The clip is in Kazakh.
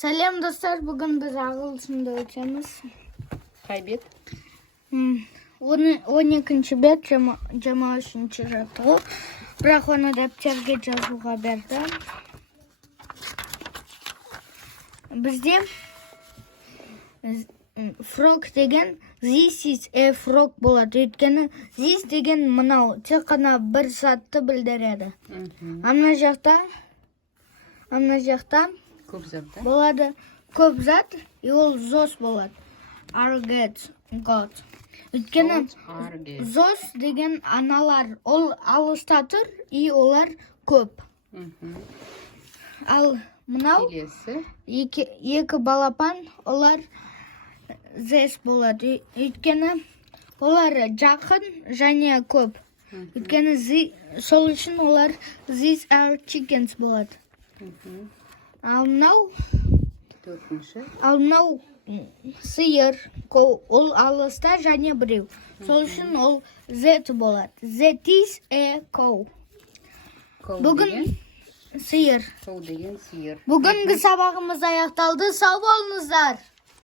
Сәлем достар, бүгін біз ағылшынды өтеміз. Қай бет? 12-ші бет, 23-ші жаттығу. Бірақ оны дәптерге жазуға берді. Бізде frog деген this is a frog болады. Өйткені this деген мынау тек қана бір затты білдіреді. Ана жақта Көп затта. болады көп зат, и ол зос болады. Arget, got. Өйткені зос деген аналар, ол алыста тұр, и олар көп. Ал мынау Келесі. екі балапан, олар зес болады. Өйткені олар жақын және көп. Өйткені сол үшін олар these are chickens болады. Ал мынау Төртінші. Сиыр, ол алыста және біреу. Сол үшін ол Z болады. That is a cow. Бүгін сиыр. Коу деген сиыр. Бүгінгі сабағымыз аяқталды. Сау болыңыздар.